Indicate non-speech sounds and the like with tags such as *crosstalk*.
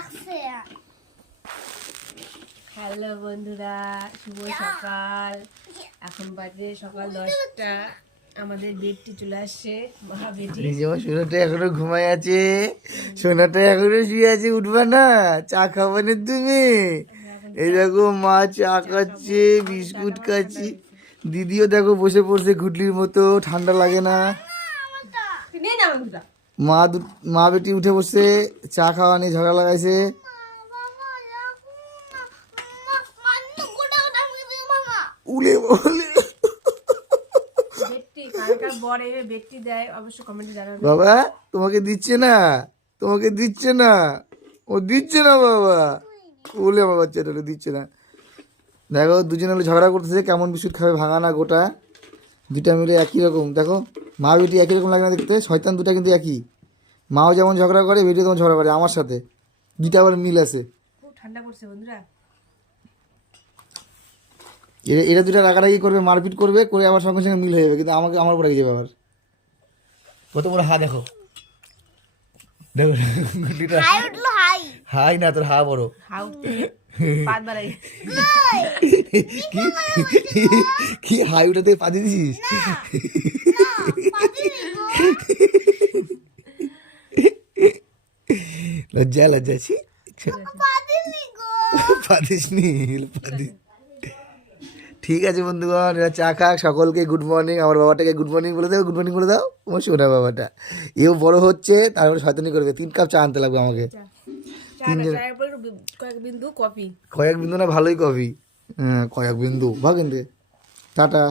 লাগছে। হ্যালো বন্ধুরা শুভ সকাল। এখন বাজে সকাল দশটা। আমাদের বেডটি চলে আসছে মহা বেটি সোনাটা এখনও ঘুমাই আছে। সোনাটা এখনও শুয়ে আছে উঠবা না। চা খাবে না তুমি। এই দেখো মা চা খাচ্ছে বিস্কুট খাচ্ছি। দিদিও দেখো বসে পড়ছে ঘুটলির মতো। ঠান্ডা লাগে না। নিয়ে না বন্ধুরা। মা দু মা বেটি উঠে বসছে চা খাওয়া নিয়ে ঝগড়া লাগাইছে। উলে বলে। বাবা তোমাকে দিচ্ছে না তোমাকে দিচ্ছে না ও দিচ্ছে না বাবা। বলে আমার বাচ্চাটা দিচ্ছে না। দেখো দুজনে ঝগড়া করতেছে কেমন বিস্কুট খাবে ভাঙা না গোটা। দুটা মিলে একই রকম। দেখো মা বেটি একই রকম লাগে না দেখতে শয়তান দুটা কিন্তু একই। মাও যেমন ঝগড়া করে বেটিও তেমন ঝগড়া করে আমার সাথে। দুটা আবার মিল আছে। খুব ঠান্ডা পড়ছে বন্ধুরা। এরা এরা দুটা রাগারাগি করবে মারপিট করবে করে আমার সঙ্গে সঙ্গে মিল হয়ে যাবে কিন্তু আমাকে আমার উপর যাবে আবার। কত বড় হা দেখো। দেখো হাই উঠল হাই। হাই না তোর হা বড়। কি হাই উঠাতে পা দিয়ে দিছিস লজ্জা লজ্জা ছি। পাদিনি গো। *laughs* পাদিস ঠিক আছে বন্ধুগণ এরা চা খাক সকলকে গুড মর্নিং আমার বাবাটাকে গুড মর্নিং বলে দাও গুড মর্নিং বলে দাও। আমার সোনা বাবাটা। এও বড় হচ্ছে তারপরে শয়তানি করবে। তিন কাপ চা আনতে লাগবে আমাকে। কয়েক বিন্দু কফি। কয়েক বিন্দু না ভালোই কফি। হ্যাঁ কয়েক বিন্দু। ভাগ কিন্তু। টাটা।